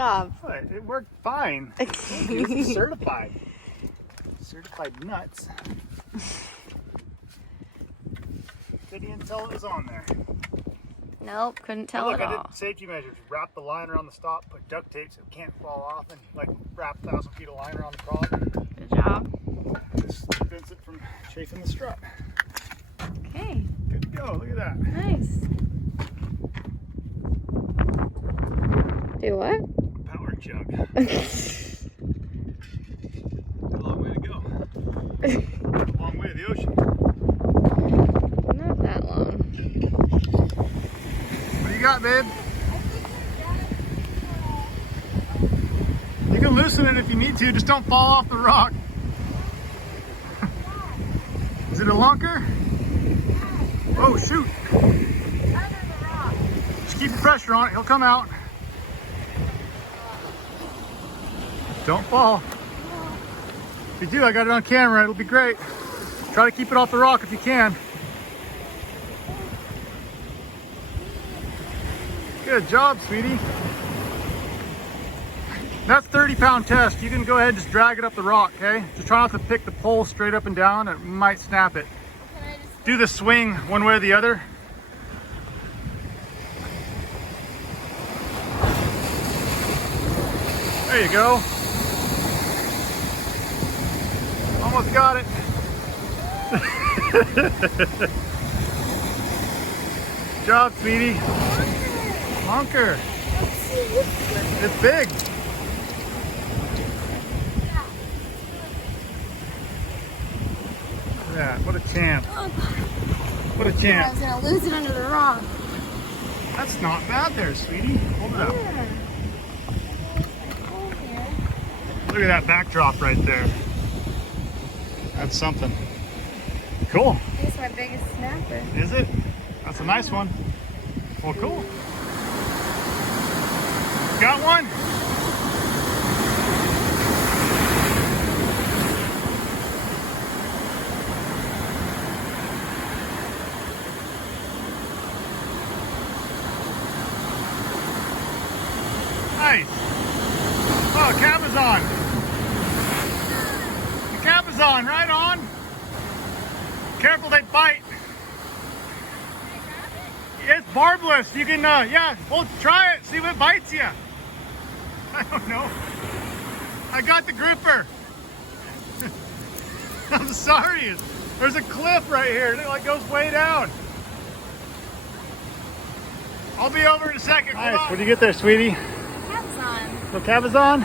off. What? It worked fine. This is certified. Certified nuts. Couldn't even tell it was on there. Nope, couldn't tell Look, at I all. did safety measures. Wrap the line around the stop, put duct tape so it can't fall off, and like wrap 1,000 feet of line around the prop. Good job. Just prevents it from chafing the strut. Okay. Good to go. Look at that. Nice. Do what? Power jug. A long way to go. A long way to the ocean. Not that long. What do you got, babe? You can loosen it if you need to. Just don't fall off the rock. Is it a lunker? Oh, shoot. Just keep the pressure on it. He'll come out. Don't fall. If you do, I got it on camera. It'll be great. Try to keep it off the rock if you can. Good job, sweetie. That's 30-pound test. You can go ahead and just drag it up the rock, okay? Just try not to pick the pole straight up and down. It might snap it. Do the swing one way or the other. There you go. Almost got it. Good job, sweetie. Honker. It's big. Look at that. What a champ. What a I champ. was gonna lose it under the rock. That's not bad there, sweetie. Hold it up. Look at that backdrop right there. That's something. Cool. It's my biggest snapper. Is it? That's a nice one. Well, cool. Got one? Nice. Oh, cap is on. The cap is on, right on. Careful, they bite. It's barbless. You can, yeah, well, try it. See if it bites you. I don't know. I got the gripper. I'm sorry. There's a cliff right here. It like goes way down. I'll be over in a second. Nice. What do you get there, sweetie? Cabazon. Little cabazon?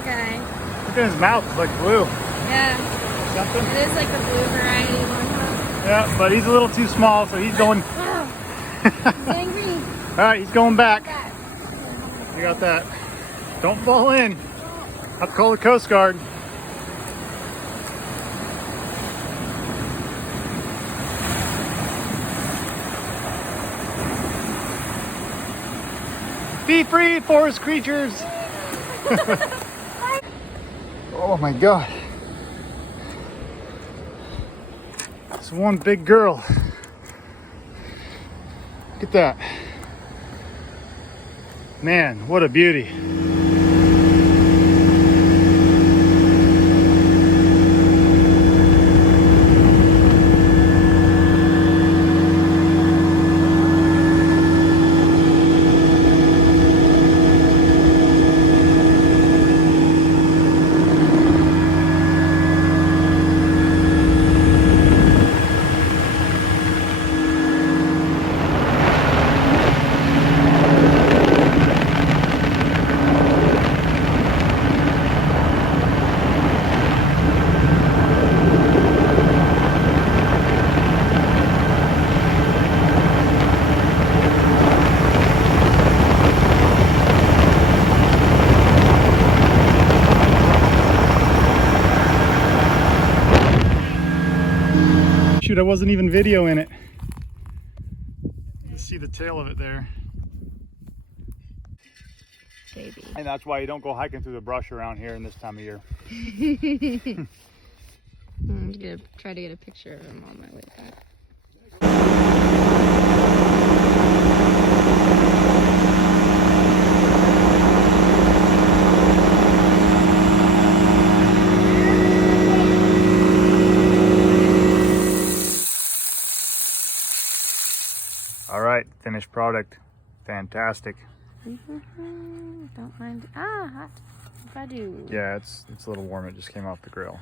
Okay. Look at his mouth. It's like blue. Yeah. Something? It is like the blue variety one, huh? Yeah, but he's a little too small, so he's going. He's angry. All right, he's going back. You got that. Don't fall in. Have to call the Coast Guard. Be free, forest creatures. Oh my God. It's one big girl. Look at that. Man, what a beauty. Shoot, I wasn't even videoing it. You see the tail of it there. Baby. And that's why you don't go hiking through the brush around here in this time of year. I'm gonna try to get a picture of him on my way back. finished product. Fantastic. Don't mind. Ah, hot. If I do. Yeah, it's a little warm. It just came off the grill.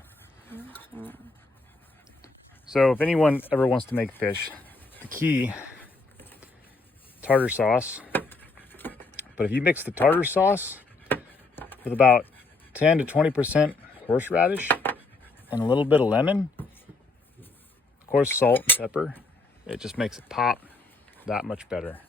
So if anyone ever wants to make fish, the key, tartar sauce. But if you mix the tartar sauce with about 10 to 20% horseradish and a little bit of lemon, of course salt and pepper, it just makes it pop that much better.